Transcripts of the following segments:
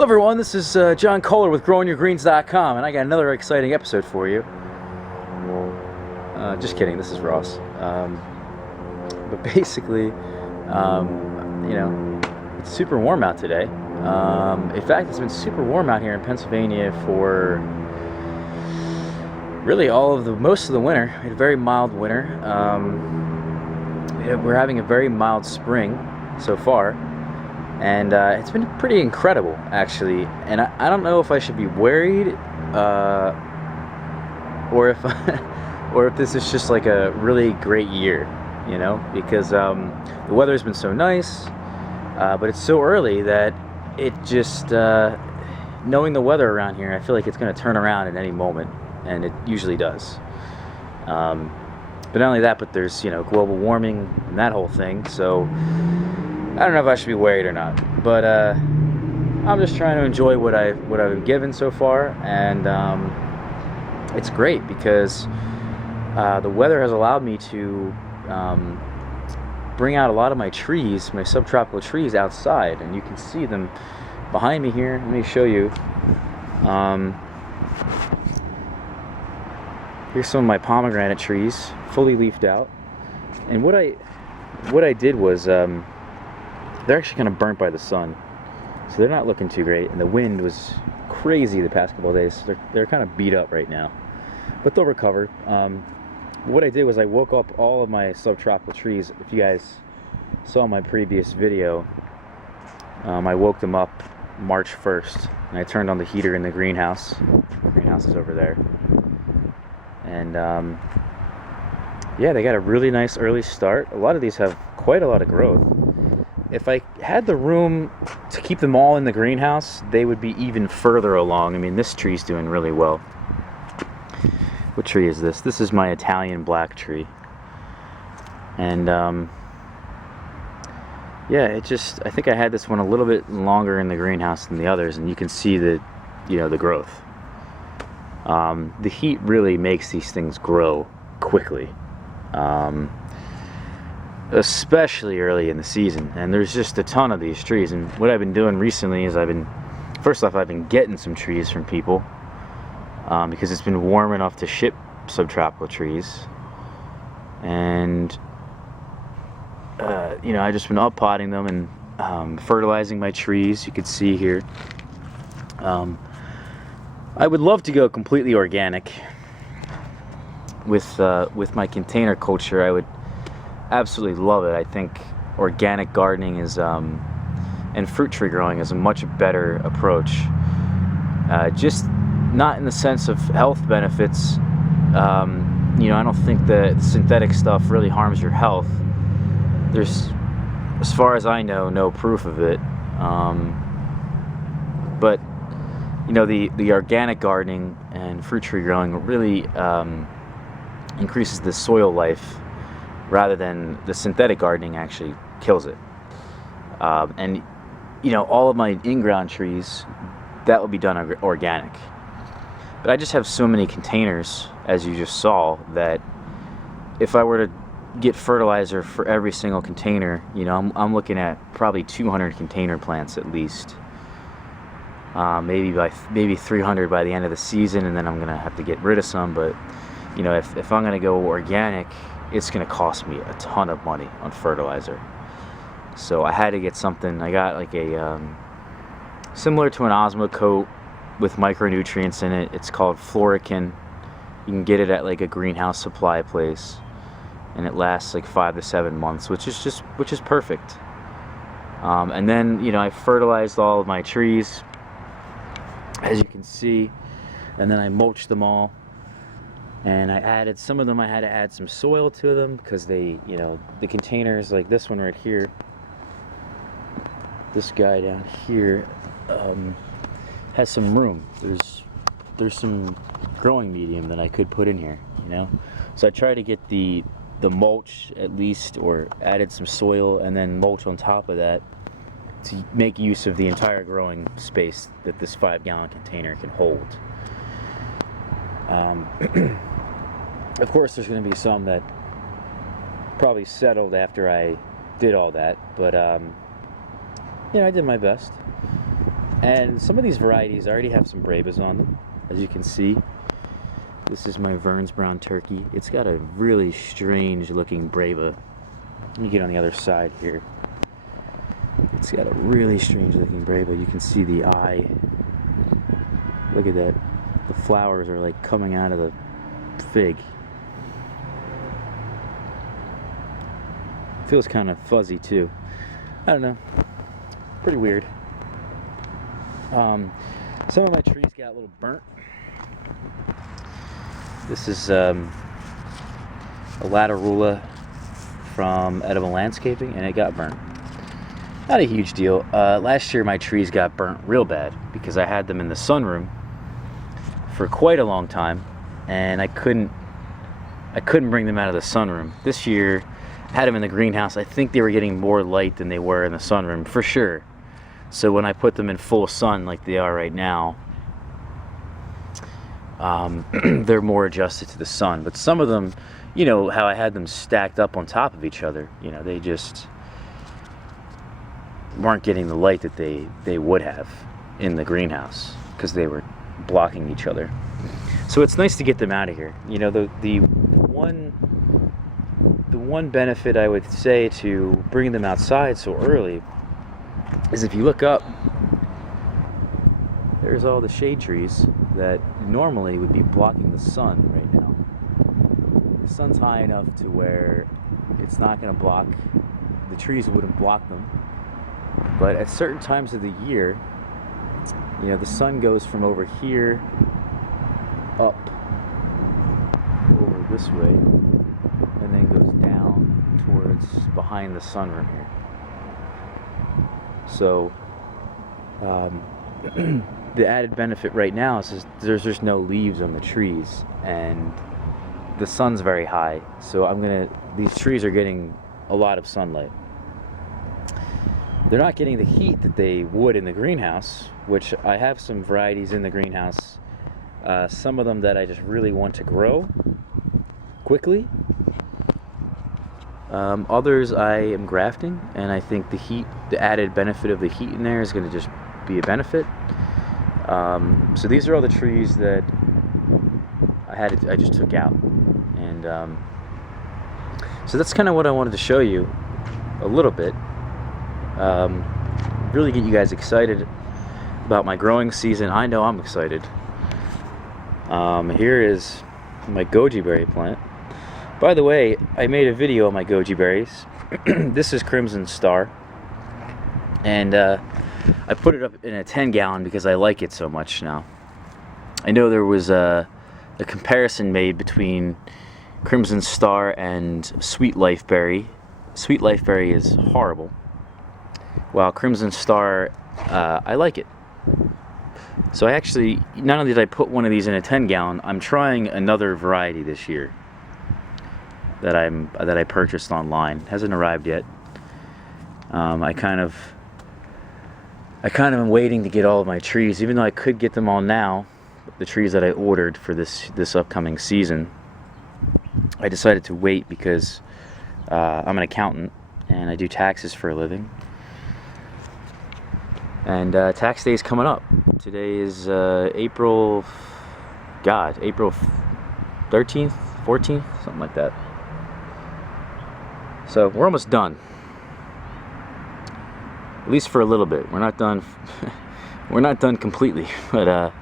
Hello everyone, this is John Kohler with growingyourgreens.com, and I got another exciting episode for you. Just kidding, this is Ross. But basically, it's super warm out today. In fact, it's been super warm out here in Pennsylvania for really most of the winter. We had a very mild winter. We're having a very mild spring so far. And it's been pretty incredible, actually. And I don't know if I should be worried, or if or if this is just like a really great year, because the weather's been so nice, but it's so early that it just knowing the weather around here, I feel like it's going to turn around at any moment, and it usually does. But not only that, but there's global warming and that whole thing, so. I don't know if I should be worried or not, but I'm just trying to enjoy what I've been given so far, and it's great because the weather has allowed me to bring out a lot of my trees, my subtropical trees, outside, and you can see them behind me here. Let me show you. Here's some of my pomegranate trees, fully leafed out, and what I did was. They're actually kind of burnt by the sun, so they're not looking too great, and the wind was crazy the past couple of days, so they're kind of beat up right now, but they'll recover. What I did was I woke up all of my subtropical trees. If you guys saw my previous video, I woke them up March 1st, and I turned on the heater in the greenhouse. The greenhouse is over there, and yeah, they got a really nice early start. A lot of these have quite a lot of growth. If I had the room to keep them all in the greenhouse, they would be even further along. I mean, this tree's doing really well. What tree is this? This is my Italian black tree. And, yeah, I think I had this one a little bit longer in the greenhouse than the others, and you can see the growth. The heat really makes these things grow quickly. Especially early in the season, and there's just a ton of these trees. And what I've been doing recently is I've been getting some trees from people, because it's been warm enough to ship subtropical trees, and I've just been uppotting them and fertilizing my trees. You can see here. I would love to go completely organic with my container culture. I would absolutely love it. I think organic gardening is and fruit tree growing is a much better approach. Just not in the sense of health benefits. I don't think that synthetic stuff really harms your health. There's, as far as I know, no proof of it. But the organic gardening and fruit tree growing really increases the soil life, rather than the synthetic gardening actually kills it. And all of my in-ground trees, that will be done organic. But I just have so many containers, as you just saw, that if I were to get fertilizer for every single container, I'm looking at probably 200 container plants at least. Maybe 300 by the end of the season, and then I'm gonna have to get rid of some. But if I'm gonna go organic, it's going to cost me a ton of money on fertilizer. So I had to get something. I got like a similar to an Osmocote with micronutrients in it. It's called Florican. You can get it at like a greenhouse supply place, and it lasts like 5 to 7 months, which is perfect. And then I fertilized all of my trees, as you can see, and then I mulched them all. And I added some of them. I had to add some soil to them because the containers, like this one right here, this guy down here, has some room. There's some growing medium that I could put in here, So I tried to get the mulch at least, or added some soil and then mulch on top of that to make use of the entire growing space that this 5-gallon container can hold. Of course, there's going to be some that probably settled after I did all that, but I did my best. And some of these varieties already have some brevas on them, as you can see. This is my Vern's Brown Turkey. It's got a really strange looking breva. Let me get on the other side here. It's got a really strange looking breva. You can see the eye. Look at that. The flowers are like coming out of the fig. Feels kind of fuzzy too. I don't know. Pretty weird. Some of my trees got a little burnt. This is a Latarula from Edible Landscaping, and it got burnt. Not a huge deal. Last year my trees got burnt real bad because I had them in the sunroom for quite a long time, and I couldn't bring them out of the sunroom. This year I had them in the greenhouse. I think they were getting more light than they were in the sunroom for sure. So when I put them in full sun like they are right now, they're more adjusted to the sun. But some of them, you know how I had them stacked up on top of each other, you know, they just weren't getting the light that they would have in the greenhouse because they were blocking each other. So it's nice to get them out of here. You know, the one benefit I would say to bringing them outside so early is if you look up, there's all the shade trees that normally would be blocking the sun right now. The sun's high enough to where it's not going to block, the trees wouldn't block them. But at certain times of the year, you know, the sun goes from over here up over this way and then goes down towards behind the sunroom here. So the added benefit right now is there's just no leaves on the trees and the sun's very high, so these trees are getting a lot of sunlight. They're not getting the heat that they would in the greenhouse, which I have some varieties in the greenhouse, some of them that I just really want to grow quickly. Others I am grafting, and I think the added benefit of the heat in there is going to just be a benefit. So these are all the trees that I just took out, and so that's kind of what I wanted to show you a little bit. Really get you guys excited about my growing season. I know I'm excited. Here is my goji berry plant. By the way, I made a video on my goji berries. This is Crimson Star, and I put it up in a 10-gallon because I like it so much now. I know there was a comparison made between Crimson Star and Sweet Life Berry. Sweet Life Berry is horrible, while Crimson Star, I like it. So I actually, not only did I put one of these in a 10-gallon, I'm trying another variety this year that I purchased online. It hasn't arrived yet. I kind of am waiting to get all of my trees, even though I could get them all now. The trees that I ordered for this upcoming season, I decided to wait because I'm an accountant and I do taxes for a living. And tax day is coming up. Today is April 13th, 14th, something like that. So we're almost done. At least for a little bit. We're not done. We're not done completely, but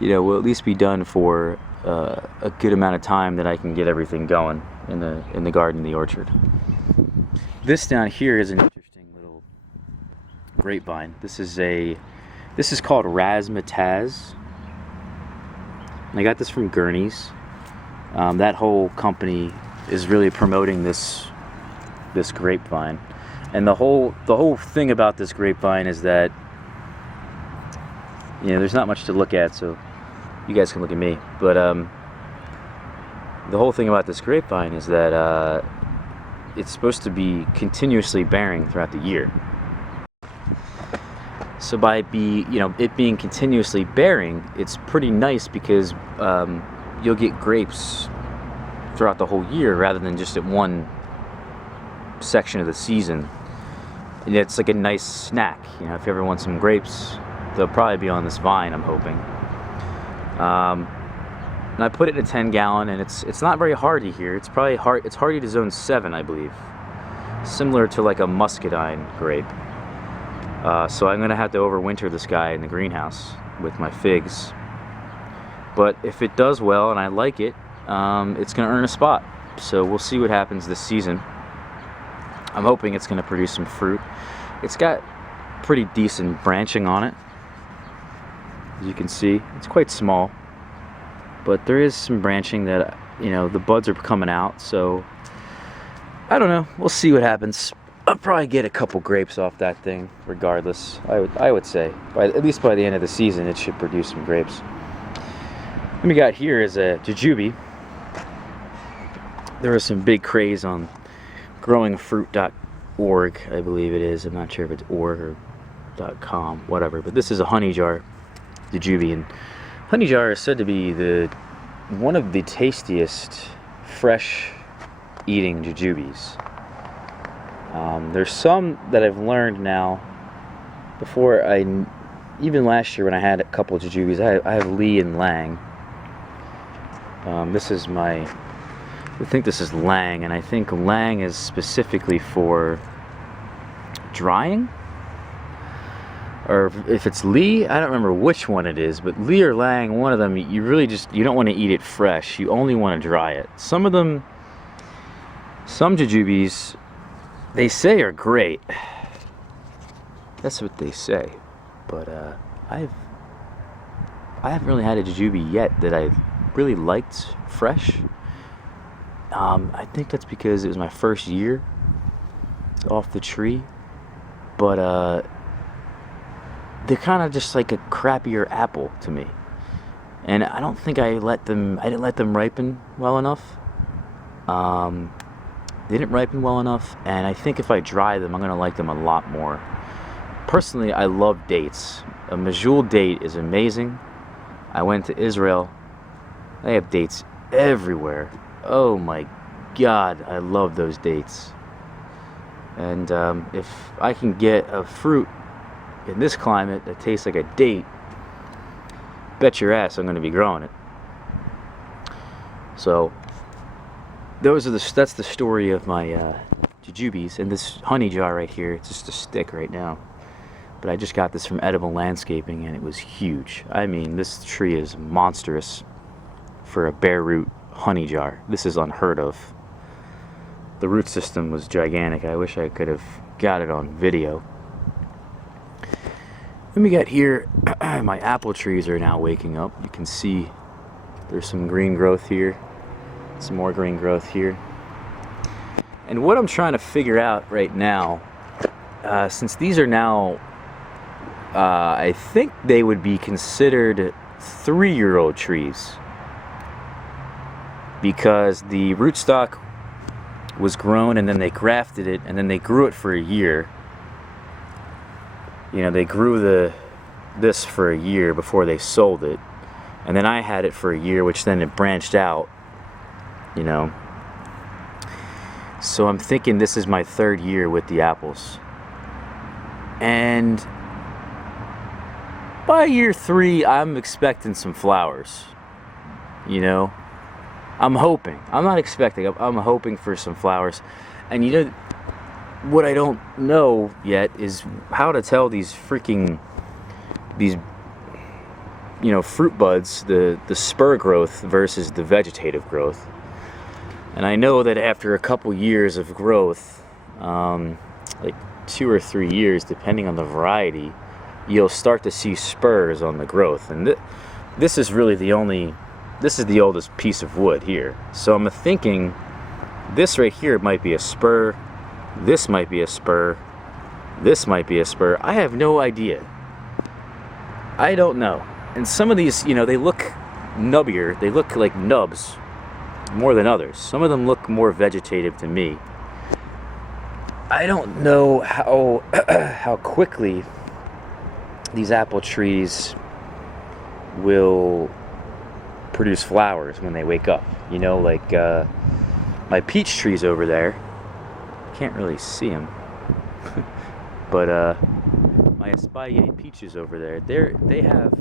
you know, we'll at least be done for a good amount of time that I can get everything going in the garden, the orchard. This down here is an interesting little grapevine. This is called Razzmatazz. And I got this from Gurney's. That whole company is really promoting this grapevine. And the whole thing about this grapevine is that, you know, there's not much to look at, so you guys can look at me. But the whole thing about this grapevine is that it's supposed to be continuously bearing throughout the year. So by it being continuously bearing, it's pretty nice because you'll get grapes throughout the whole year rather than just at one section of the season. And it's like a nice snack, you know, if you ever want some grapes they'll probably be on this vine, I'm hoping. And I put it in a 10-gallon, and it's not very hardy here. It's probably it's hardy to zone 7, I believe, similar to like a muscadine grape. So I'm gonna have to overwinter this guy in the greenhouse with my figs. But if it does well and I like it, it's gonna earn a spot. So we'll see what happens this season. I'm hoping it's gonna produce some fruit. It's got pretty decent branching on it. As you can see, it's quite small, but there is some branching that, you know, the buds are coming out. So I don't know, we'll see what happens. I'll probably get a couple grapes off that thing regardless. I would say at least by the end of the season it should produce some grapes. What we got here is a Jujube. There was some big craze on growingfruit.org, I believe it is. I'm not sure if it's org or .com, whatever. But this is a honey jar Jujube, and honey jar is said to be one of the tastiest fresh eating Jujubes. There's some that I've learned now. Before, even last year when I had a couple of Jujubes, I have Lee and Lang. This is I think this is Lang, and I think Lang is specifically for drying. Or if it's Lee, I don't remember which one it is, but Lee or Lang, one of them, you really you don't want to eat it fresh. You only want to dry it. Some Jujubes, they say are great. That's what they say. But I haven't really had a Jujube yet that I really liked fresh. I think that's because it was my first year off the tree. But they're kind of just like a crappier apple to me. And I don't think I didn't let them ripen well enough. They didn't ripen well enough, and I think if I dry them, I'm gonna like them a lot more. Personally, I love dates. A Jujube date is amazing. I went to Israel. They have dates everywhere. Oh my God, I love those dates. And if I can get a fruit in this climate that tastes like a date, bet your ass I'm going to be growing it. So that's the story of my Jujubes. And this honey jar right here, it's just a stick right now, but I just got this from Edible Landscaping, and it was huge. I mean, this tree is monstrous for a bare root honey jar. This is unheard of. The root system was gigantic. I wish I could have got it on video. Then we got here, my apple trees are now waking up. You can see there's some green growth here, some more green growth here. And what I'm trying to figure out right now, since these are now, I think they would be considered 3-year-old trees, because the rootstock was grown and then they grafted it and then they grew it for a year. You know, they grew this for a year before they sold it, and then I had it for a year, which then it branched out, you know. So I'm thinking this is my 3rd year with the apples, and by year 3 I'm expecting some flowers, you know. I'm hoping. I'm not expecting. I'm hoping for some flowers. And you know, what I don't know yet is how to tell these you know, fruit buds, the spur growth versus the vegetative growth. And I know that after a couple years of growth, like 2 or 3 years, depending on the variety, you'll start to see spurs on the growth. And this is really this is the oldest piece of wood here. So I'm thinking this right here might be a spur, this might be a spur, this might be a spur. I have no idea. I don't know. And some of these, you know, they look nubbier. They look like nubs more than others. Some of them look more vegetative to me. I don't know how quickly these apple trees will produce flowers when they wake up. You know, like my peach trees over there. Can't really see them. But my Baye peaches over there. They have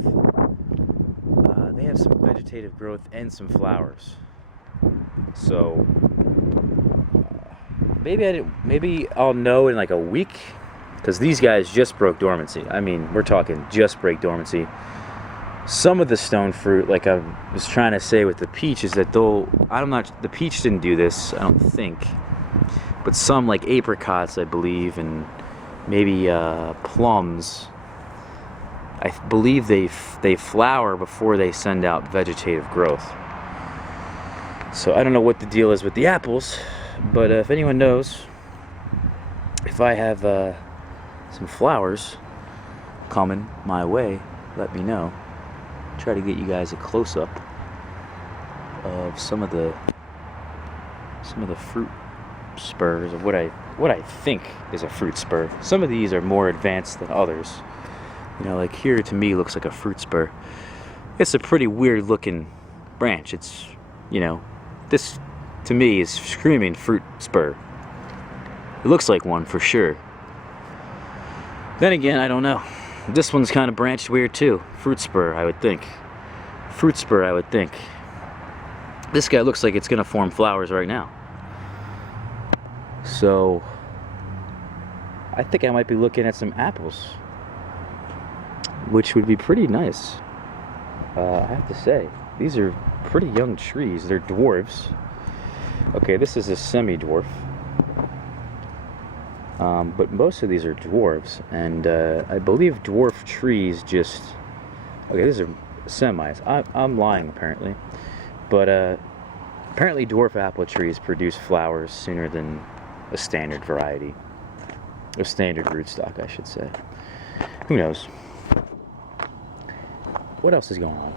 some vegetative growth and some flowers. So maybe I'll know in like a week, because these guys just broke dormancy. I mean, we're talking just break dormancy. Some of the stone fruit, like I was trying to say with the peach, is that the peach didn't do this, I don't think, but some like apricots, I believe, and maybe plums, I believe they flower before they send out vegetative growth. So I don't know what the deal is with the apples, but if anyone knows, if I have some flowers coming my way, let me know. Try to get you guys a close-up of some of the fruit spurs of what I think is a fruit spur. Some of these are more advanced than others. You know, like here to me looks like a fruit spur. It's a pretty weird looking branch. It's, you know, this to me is screaming fruit spur. It looks like one for sure. Then again, I don't know. This one's kind of branched weird too. Fruit spur, I would think. Fruit spur, I would think. This guy looks like it's gonna form flowers right now. So I think I might be looking at some apples, which would be pretty nice. I have to say, these are pretty young trees. They're dwarves. Okay, this is a semi-dwarf. But most of these are dwarves, and I believe dwarf trees just... Okay, these are semis. I'm lying, apparently. But apparently dwarf apple trees produce flowers sooner than a standard variety. A standard rootstock, I should say. Who knows? What else is going on?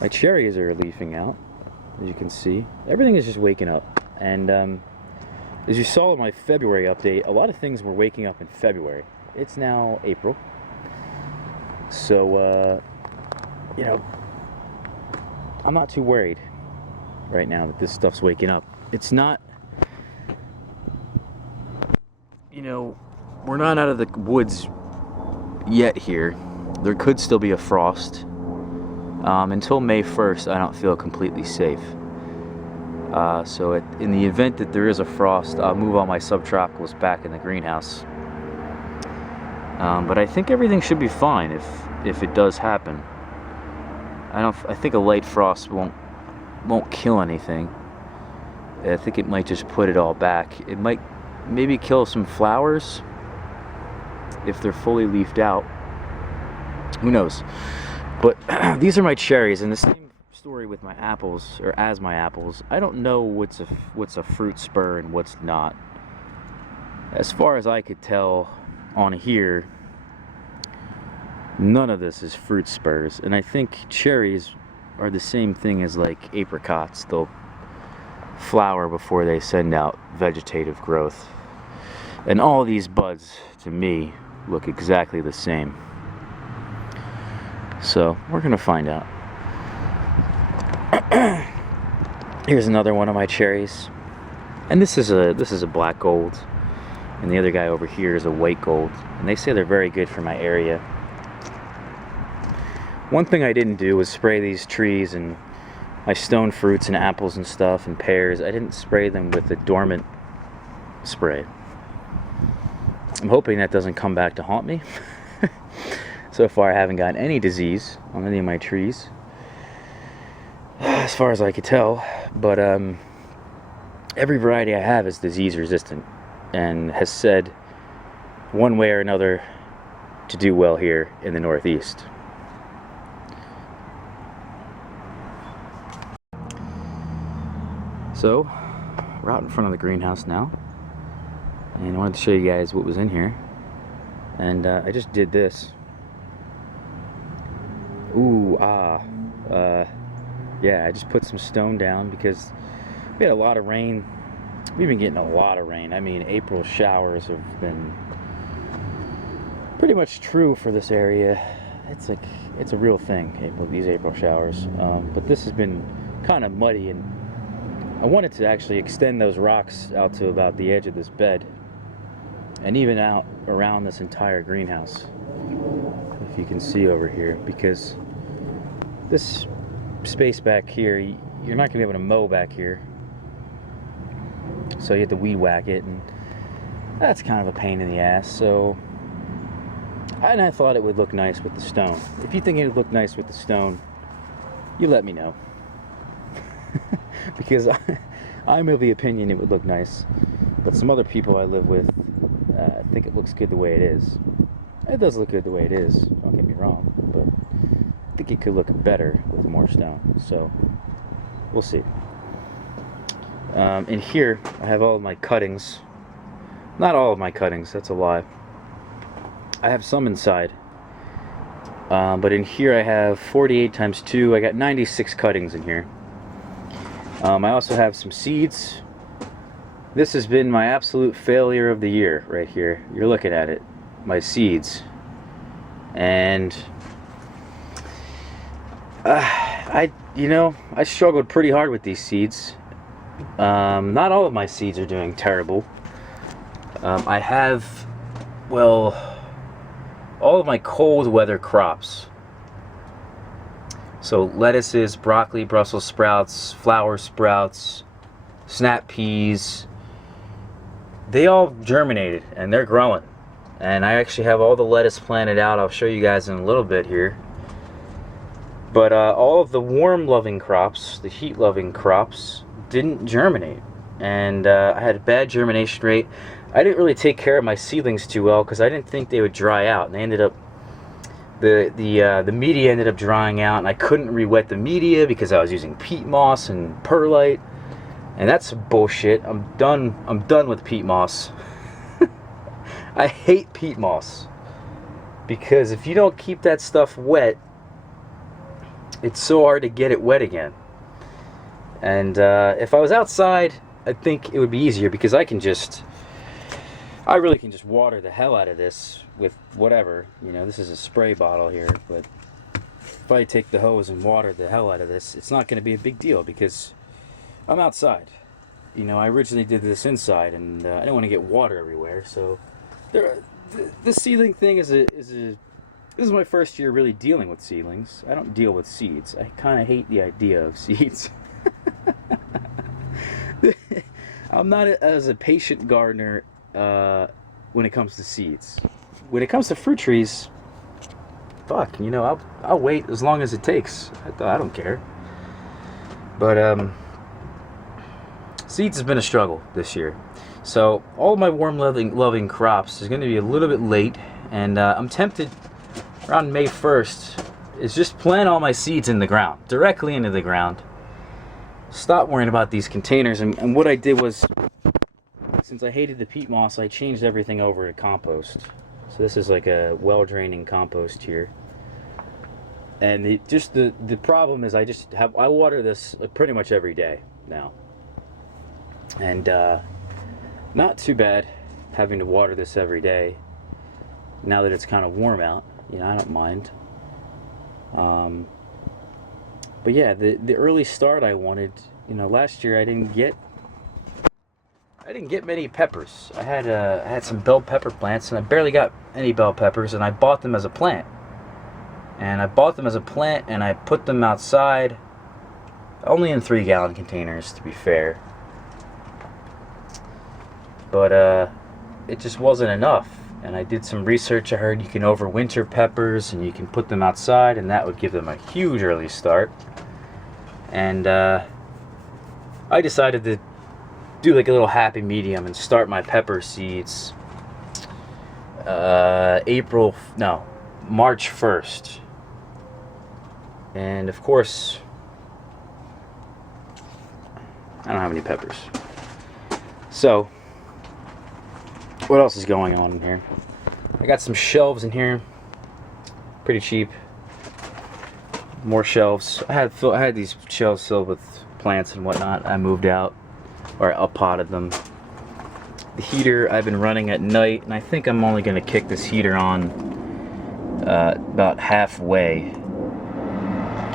My cherries are leafing out, as you can see. Everything is just waking up. And as you saw in my February update, a lot of things were waking up in February. It's now April. So, you know, I'm not too worried right now that this stuff's waking up. It's not, you know, we're not out of the woods yet here. There could still be a frost. Until May 1st, I don't feel completely safe. So in the event that there is a frost, I'll move all my subtropicals back in the greenhouse. But I think everything should be fine if it does happen. I think a light frost won't kill anything. I think it might just put it all back. It might maybe kill some flowers if they're fully leafed out. Who knows? But these are my cherries, and the same story with my apples, or as my apples. I don't know what's a fruit spur and what's not. As far as I could tell on here, none of this is fruit spurs. And I think cherries are the same thing as like apricots. They'll flower before they send out vegetative growth. And all these buds, to me, look exactly the same. So we're gonna find out. Here's another one of my cherries, and this is a black gold, and the other guy over here is a white gold, and they say they're very good for my area. One thing I didn't do was spray these trees and my stone fruits and apples and stuff and pears. I didn't spray them with a dormant spray. I'm hoping that doesn't come back to haunt me. So far I haven't gotten any disease on any of my trees, as far as I could tell, but every variety I have is disease resistant and has said one way or another to do well here in the Northeast. So we're out in front of the greenhouse now, and I wanted to show you guys what was in here, and I just did this. Yeah, I just put some stone down because we had a lot of rain. We've been getting a lot of rain. I mean, April showers have been pretty much true for this area. It's a real thing, these April showers. But this has been kind of muddy, and I wanted to actually extend those rocks out to about the edge of this bed. and even out around this entire greenhouse, if you can see over here, because this space back here, you're not gonna be able to mow back here, so you have to weed whack it, and that's kind of a pain in the ass. So, and I thought it would look nice with the stone. If you think it would look nice with the stone, you let me know. Because I'm of the opinion it would look nice, but some other people I live with think it looks good the way it is. It does look good the way it is, don't get me wrong, but I think it could look better with more stone, so we'll see. In here I have all of my cuttings. Not all of my cuttings, that's a lie. I have some inside, but in here I have 48 times 2. I got 96 cuttings in here. I also have some seeds. This has been my absolute failure of the year right here. You're looking at it, my seeds. And I struggled pretty hard with these seeds. Not all of my seeds are doing terrible. I have, well, all of my cold weather crops. So lettuces, broccoli, Brussels sprouts, flower sprouts, snap peas, they all germinated and they're growing. And I actually have all the lettuce planted out. I'll show you guys in a little bit here. But all of the warm-loving crops, the heat-loving crops, didn't germinate. And I had a bad germination rate. I didn't really take care of my seedlings too well because I didn't think they would dry out. And they ended up, the media ended up drying out, and I couldn't re-wet the media because I was using peat moss and perlite. And that's bullshit. I'm done with peat moss. I hate peat moss because if you don't keep that stuff wet, it's so hard to get it wet again. And if I was outside, I think it would be easier because I really can just water the hell out of this with whatever. You know, this is a spray bottle here, but if I take the hose and water the hell out of this, it's not going to be a big deal because I'm outside. You know, I originally did this inside, and I don't want to get water everywhere. So, the seedling thing this is my first year really dealing with seedlings. I don't deal with seeds. I kind of hate the idea of seeds. I'm not as a patient gardener when it comes to seeds. When it comes to fruit trees, fuck, you know, I'll wait as long as it takes. I don't care. But seeds has been a struggle this year. So all of my warm loving crops is going to be a little bit late, and I'm tempted around May 1st is just plant all my seeds in the ground, directly into the ground. Stop worrying about these containers. And what I did was, since I hated the peat moss, I changed everything over to compost. So this is like a well-draining compost here. And the problem is I water this pretty much every day now. And not too bad having to water this every day now that it's kind of warm out. You know, I don't mind. But yeah, the early start I wanted, you know, last year I didn't get many peppers. I had some bell pepper plants, and I barely got any bell peppers, and I bought them as a plant. And I bought them as a plant, and I put them outside, only in 3-gallon containers, to be fair. But it just wasn't enough. And I did some research. I heard you can overwinter peppers, and you can put them outside, and that would give them a huge early start. And I decided to do like a little happy medium and start my pepper seeds March 1st. And of course, I don't have any peppers. So, what else is going on in here? I got some shelves in here, pretty cheap. More shelves. I had these shelves filled with plants and whatnot. I moved out, or I potted them. The heater I've been running at night, and I think I'm only going to kick this heater on about halfway,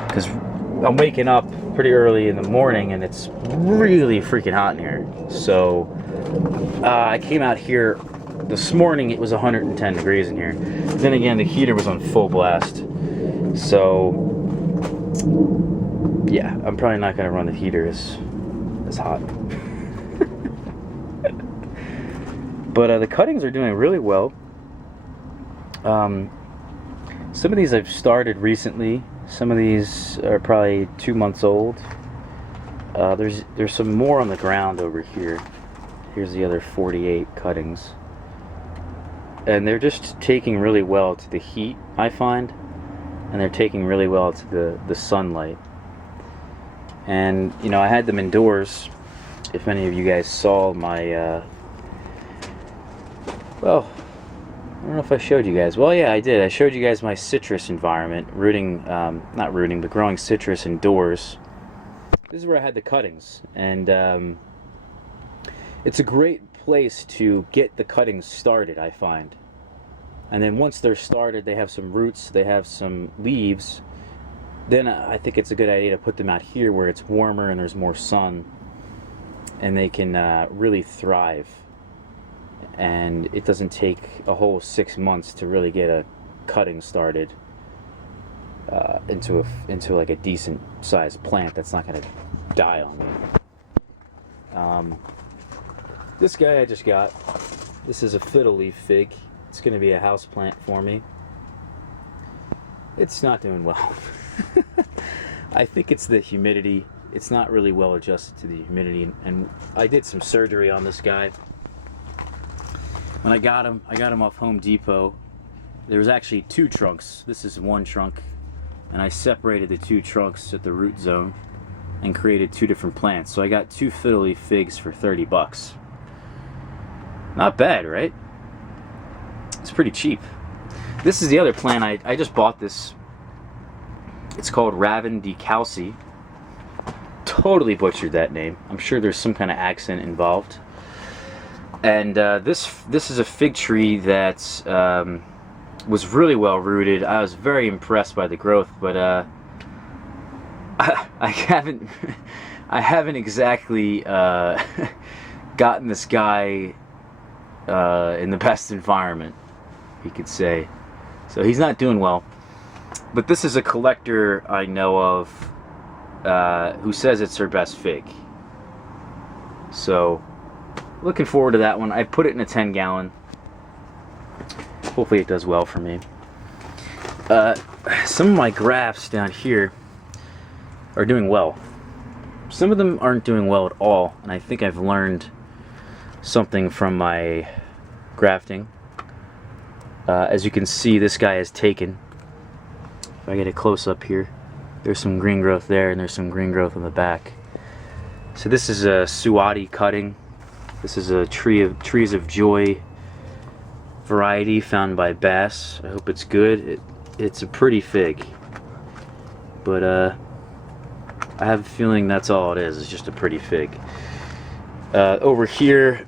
because I'm waking up pretty early in the morning and it's really freaking hot in here. So I came out here this morning it was 110 degrees in here. Then again, the heater was on full blast. So, yeah, I'm probably not going to run the heater as hot. But the cuttings are doing really well. Some of these I've started recently. Some of these are probably 2 months old. There's some more on the ground over here. Here's the other 48 cuttings. And they're just taking really well to the heat, I find. And they're taking really well to the sunlight. And, you know, I had them indoors. If any of you guys saw my, well, I don't know if I showed you guys. Well, yeah, I did. I showed you guys my citrus environment, not rooting, but growing citrus indoors. This is where I had the cuttings, and it's a great place to get the cuttings started, I find. And then once they're started, they have some roots, they have some leaves, then I think it's a good idea to put them out here where it's warmer and there's more sun, and they can really thrive. And it doesn't take a whole 6 months to really get a cutting started into like a decent sized plant that's not going to die on me. This guy I just got, this is a fiddle leaf fig. It's going to be a house plant for me. It's not doing well. I think it's the humidity. It's not really well adjusted to the humidity, and I did some surgery on this guy. When I got him off Home Depot. There was actually 2 trunks. This is one trunk, and I separated the 2 trunks at the root zone and created 2 different plants. So I got 2 fiddle leaf figs for 30 bucks. Not bad, right? It's pretty cheap. This is the other plant. I just bought this. It's called Raven decalci. Totally butchered that name. I'm sure there's some kind of accent involved. And this is a fig tree that was really well rooted. I was very impressed by the growth, but I haven't exactly gotten this guy in the best environment, you could say. So he's not doing well. But this is a collector I know of who says it's her best fig. So looking forward to that one. I put it in a 10-gallon. Hopefully it does well for me. Some of my grafts down here are doing well. Some of them aren't doing well at all, and I think I've learned something from my grafting. As you can see, this guy is taken. If I get a close up here, there's some green growth there, and there's some green growth on the back. So this is a Suwadi cutting. This is a Trees of Joy variety found by Bass. I hope it's good. It's a pretty fig, but I have a feeling that's all it is. It's just a pretty fig. Over here,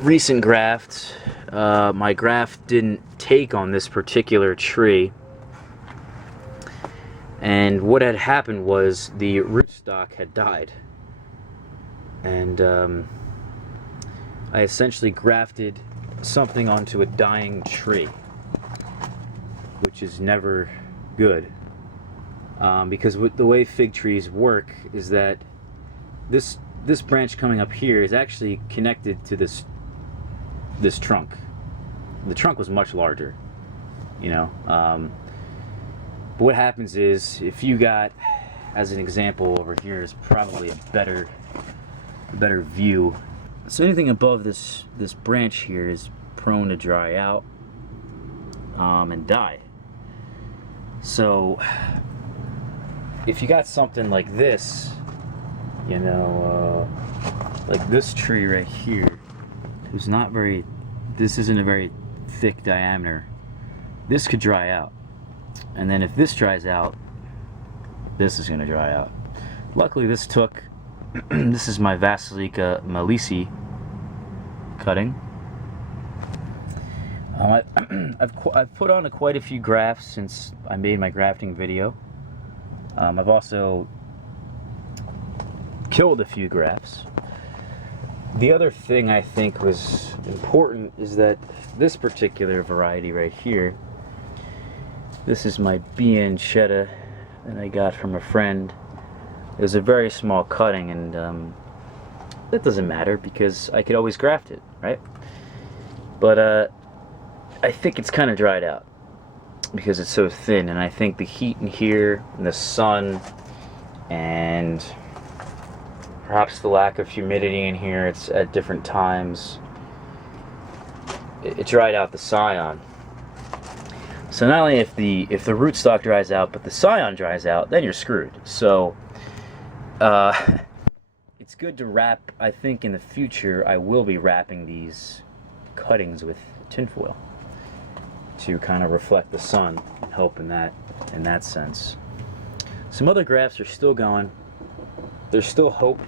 recent graft. My graft didn't take on this particular tree, and what had happened was the rootstock had died, and I essentially grafted something onto a dying tree, which is never good, because the way fig trees work is that this branch coming up here is actually connected to this trunk. The trunk was much larger, you know. But what happens is, if you got, as an example over here is probably a better view. So anything above this branch here is prone to dry out and die. So if you got something like this, you know, like this tree right here, who's not very, this isn't a very thick diameter, this could dry out. And then if this dries out, this is going to dry out. Luckily this took, this is my Vassilica malisi cutting. I've put on quite a few grafts since I made my grafting video. I've also killed a few grafts, The other thing I think was important is that this particular variety right here, this is my BN Cheddar that I got from a friend. It was a very small cutting, and that doesn't matter because I could always graft it, right? But I think it's kind of dried out because it's so thin, and I think the heat in here and the sun and perhaps the lack of humidity in here, it's at different times, it dried out the scion. So not only if the rootstock dries out, but the scion dries out, then you're screwed. So it's good to wrap. I think in the future I will be wrapping these cuttings with tinfoil to kind of reflect the sun and help in that sense. Some other grafts are still going. There's still hope.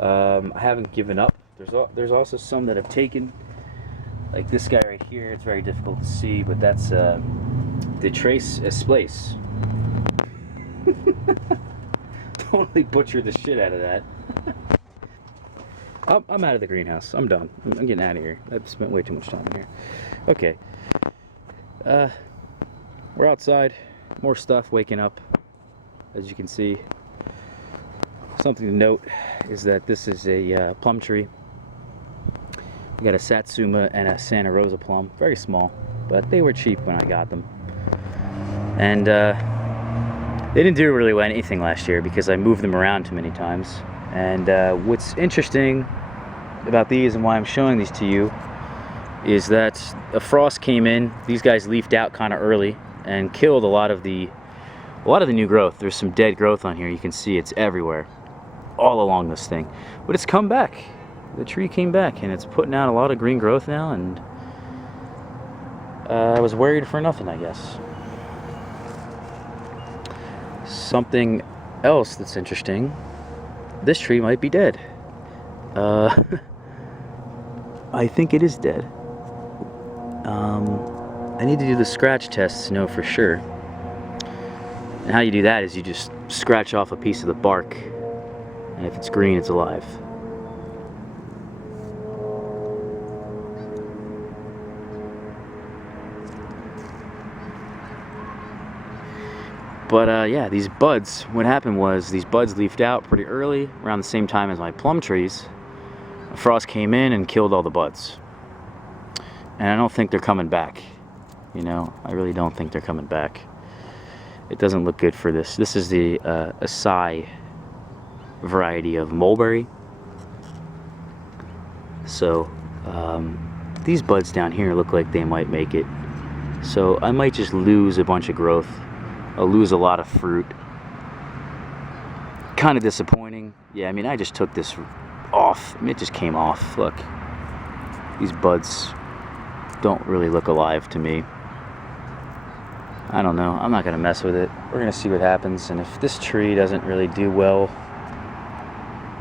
I haven't given up. There's also some that have taken, like this guy right here. It's very difficult to see, but that's the Trace Esplace. Totally butchered the shit out of that. I'm out of the greenhouse. I'm done. I'm getting out of here. I've spent way too much time in here. Okay. We're outside. More stuff waking up, as you can see. Something to note is that this is a plum tree. We got a Satsuma and a Santa Rosa plum. Very small, but they were cheap when I got them. And they didn't do really well anything last year because I moved them around too many times. And what's interesting about these and why I'm showing these to you is that a frost came in. These guys leafed out kind of early and killed a lot of the new growth. There's some dead growth on here. You can see it's everywhere, all along this thing. But it's come back. The tree came back and it's putting out a lot of green growth now, and I was worried for nothing, I guess. Something else that's interesting, this tree might be dead. I think it is dead. I need to do the scratch test to know for sure. And how you do that is you just scratch off a piece of the bark, and if it's green, it's alive. But yeah, these buds, what happened was these buds leafed out pretty early, around the same time as my plum trees. A frost came in and killed all the buds. And I don't think they're coming back. You know, I really don't think they're coming back. It doesn't look good for this. This is the Acai variety of mulberry. So these buds down here look like they might make it. So I might just lose a bunch of growth. I'll lose a lot of fruit. Kind of disappointing. Yeah, I mean, I just took this off. I mean, it just came off. Look, these buds don't really look alive to me. I don't know. I'm not gonna mess with it. We're gonna see what happens, and if this tree doesn't really do well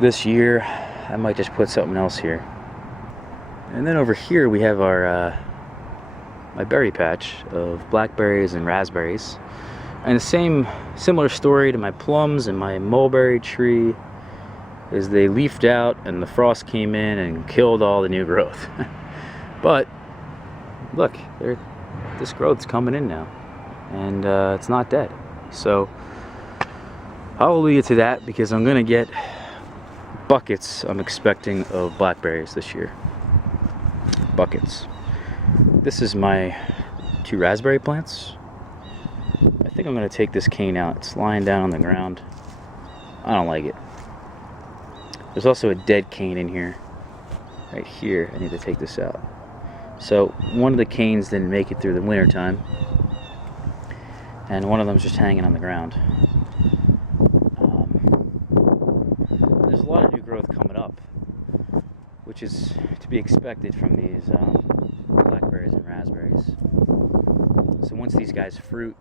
this year, I might just put something else here. And then over here we have our my berry patch of blackberries and raspberries. And the similar story to my plums and my mulberry tree is they leafed out and the frost came in and killed all the new growth. But look, this growth's coming in now, and it's not dead. So hallelujah to that, because I'm gonna get buckets, I'm expecting, of blackberries this year. Buckets. This is my 2 raspberry plants. I think I'm going to take this cane out. It's lying down on the ground. I don't like it. There's also a dead cane in here. Right here. I need to take this out. So one of the canes didn't make it through the winter time, and one of them's just hanging on the ground. There's a lot of new growth coming up, which is to be expected from these blackberries and raspberries. So once these guys fruit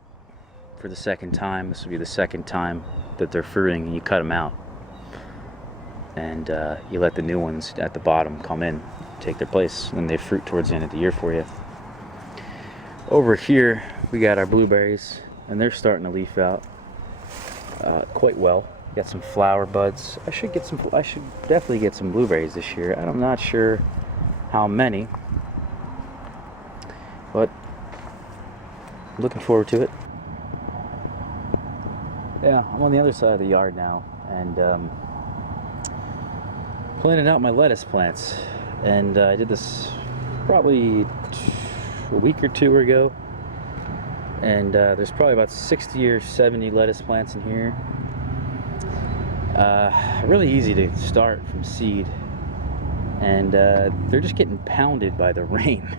for the second time, this will be the second time that they're fruiting, and you cut them out, and you let the new ones at the bottom come in, take their place, and they fruit towards the end of the year for you. Over here we got our blueberries, and they're starting to leaf out quite well. Got some flower buds. I should definitely get some blueberries this year. I'm not sure how many, but I'm looking forward to it. Yeah, I'm on the other side of the yard now, and planting out my lettuce plants. And I did this probably a week or two ago, and there's probably about 60 or 70 lettuce plants in here. Really easy to start from seed, and they're just getting pounded by the rain.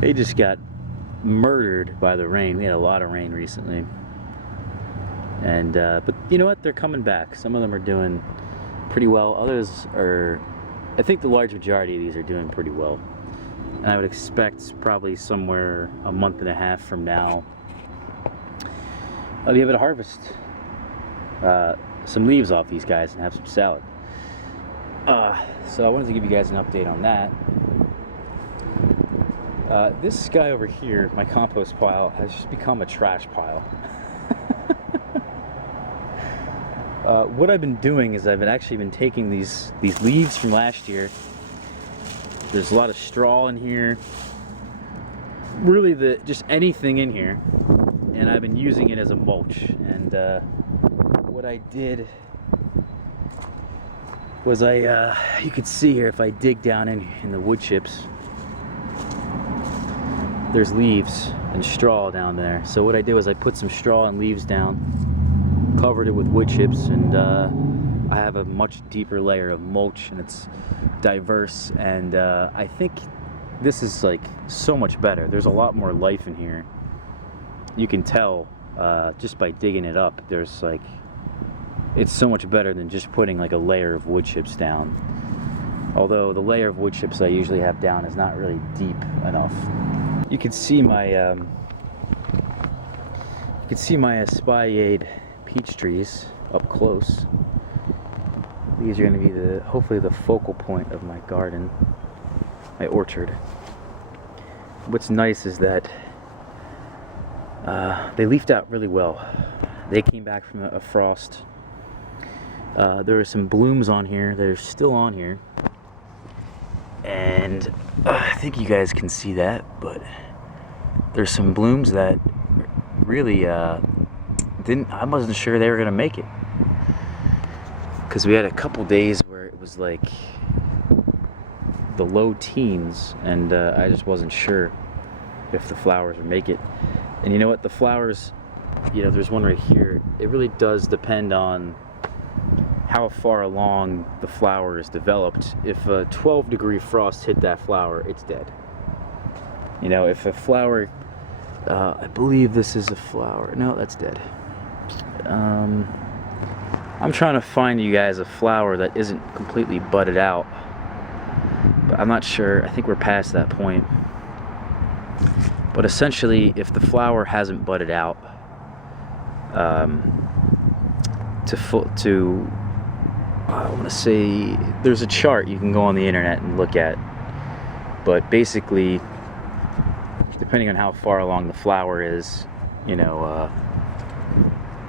They just got murdered by the rain. We had a lot of rain recently, and but you know what, they're coming back. Some of them are doing pretty well, others are, I think the large majority of these are doing pretty well, and I would expect probably somewhere a month and a half from now I'll be able to harvest some leaves off these guys and have some salad. So I wanted to give you guys an update on that. This guy over here, my compost pile, has just become a trash pile. What I've been doing is I've actually been taking these leaves from last year. There's a lot of straw in here, really just anything in here, and I've been using it as a mulch. And what I did was you could see here, if I dig down in the wood chips, there's leaves and straw down there. So what I did was I put some straw and leaves down, covered it with wood chips, and I have a much deeper layer of mulch, and it's diverse, and I think this is like so much better. There's a lot more life in here. You can tell just by digging it up. There's like, it's so much better than just putting like a layer of wood chips down. Although the layer of wood chips I usually have down is not really deep enough. You can see my espalier peach trees up close. These are going to be hopefully the focal point of my garden, my orchard. What's nice is that they leafed out really well. They came back from a frost. There are some blooms on here that are still on here, and I think you guys can see that, but there's some blooms that really I wasn't sure they were gonna make it, because we had a couple days where it was like the low teens, and I just wasn't sure if the flowers would make it. And you know what, the flowers, you know, there's one right here. It really does depend on how far along the flower is developed. If a 12-degree frost hit that flower, it's dead. You know, if a flower, I believe this is a flower. No, that's dead. I'm trying to find you guys a flower that isn't completely budded out, but I'm not sure. I think we're past that point. But essentially, if the flower hasn't budded out, I want to say, there's a chart you can go on the internet and look at, but basically, depending on how far along the flower is, you know,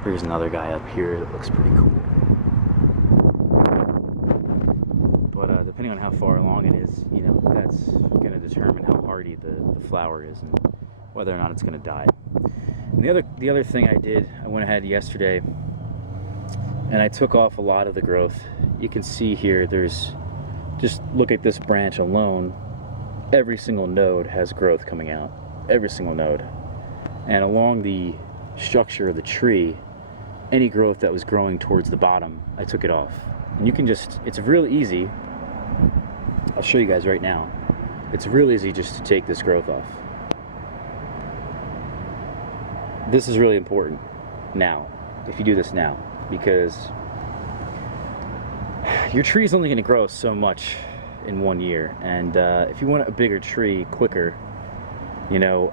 here's another guy up here that looks pretty cool. But depending on how far along it is, you know, that's going to determine how hardy the flower is and whether or not it's going to die. And the other thing I did, I went ahead yesterday and I took off a lot of the growth. You can see here, just look at this branch alone, every single node has growth coming out, every single node. And along the structure of the tree, any growth that was growing towards the bottom, I took it off. And you can it's real easy. I'll show you guys right now. It's real easy just to take this growth off. This is really important now, if you do this now, because your tree is only going to grow so much in 1 year, and if you want a bigger tree quicker, you know,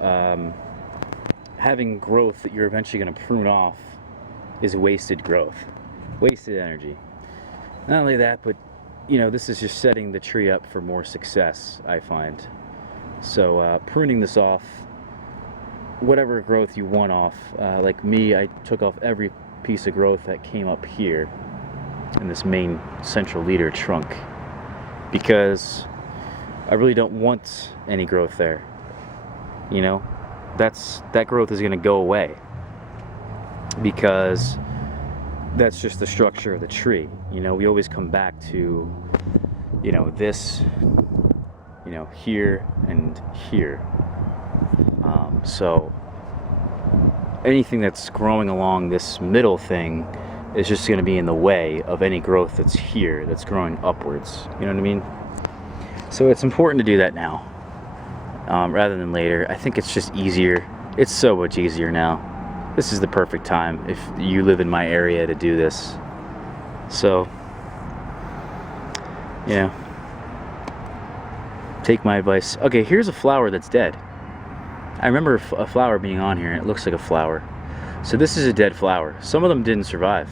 having growth that you're eventually going to prune off is wasted growth, wasted energy. Not only that, but you know, this is just setting the tree up for more success, I find. So pruning this off, whatever growth you want off, like me, I took off every piece of growth that came up here in this main central leader trunk, because I really don't want any growth there. You know, that growth is going to go away, because that's just the structure of the tree. You know, we always come back to, you know, this, you know, here and here. So anything that's growing along this middle thing is just going to be in the way of any growth that's here, that's growing upwards. You know what I mean? So it's important to do that now, rather than later. I think it's just easier. It's so much easier now. This is the perfect time if you live in my area to do this. So, yeah. Take my advice. Okay, here's a flower that's dead. I remember a flower being on here, and it looks like a flower. So this is a dead flower. Some of them didn't survive.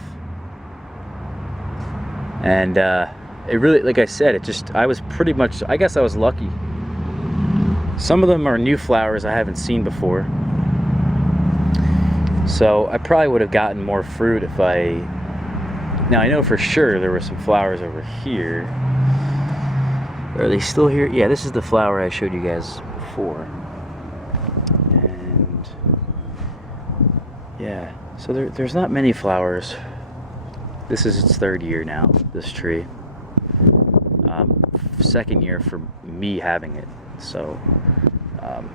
And it really, like I said, I was pretty much, I guess I was lucky. Some of them are new flowers I haven't seen before. So I probably would have gotten more fruit if now I know for sure there were some flowers over here. Are they still here? Yeah, this is the flower I showed you guys before. And yeah, so there's not many flowers. This is its 3rd year now, this tree. 2nd year for me having it. So I'm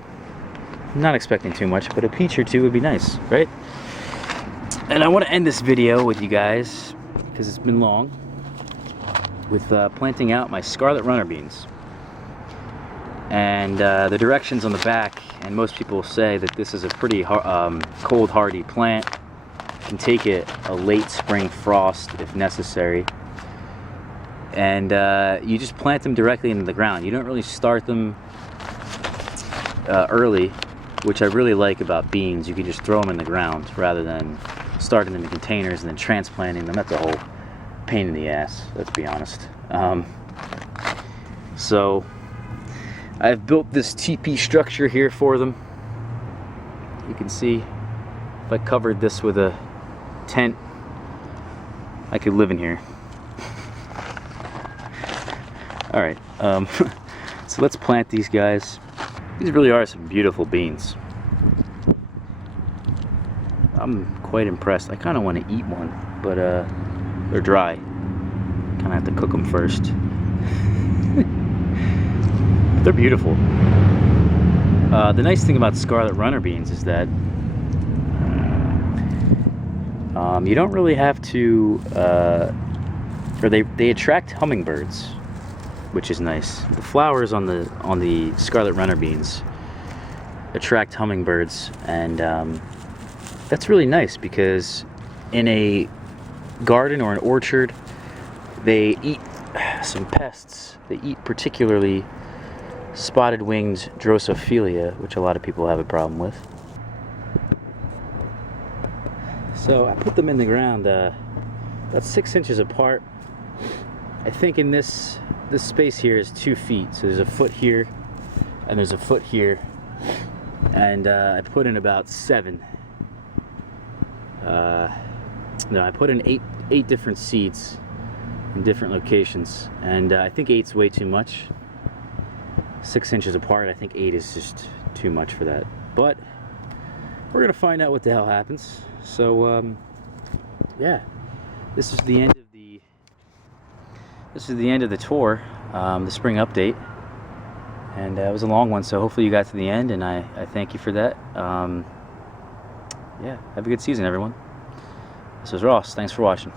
not expecting too much, but a peach or two would be nice, right? And I want to end this video with you guys, because it's been long, with planting out my scarlet runner beans. And the directions on the back, and most people say that this is a pretty cold hardy plant. You can take it a late spring frost if necessary. And you just plant them directly into the ground. You don't really start them early, which I really like about beans. You can just throw them in the ground rather than starting them in containers and then transplanting them. That's a whole pain in the ass, let's be honest. So I've built this teepee structure here for them. You can see if I covered this with a tent, I could live in here. All right, so let's plant these guys. These really are some beautiful beans. I'm quite impressed. I kind of want to eat one, but they're dry. Kind of have to cook them first. But they're beautiful. The nice thing about scarlet runner beans is that you don't really have to, or they attract hummingbirds, which is nice. The flowers on the scarlet runner beans attract hummingbirds, and that's really nice, because in a garden or an orchard, they eat some pests. They eat particularly spotted-winged Drosophila, which a lot of people have a problem with. So I put them in the ground about 6 inches apart. I think in this space here is 2 feet. So there's a foot here, and there's a foot here, and I put in about 7. No, I put in eight different seeds in different locations, and I think 8's way too much. 6 inches apart, I think 8 is just too much for that. But we're gonna find out what the hell happens. So yeah, this is the end of the tour, the spring update, and it was a long one, so hopefully you got to the end, and I thank you for that. Yeah, have a good season, everyone. This is Ross. Thanks for watching.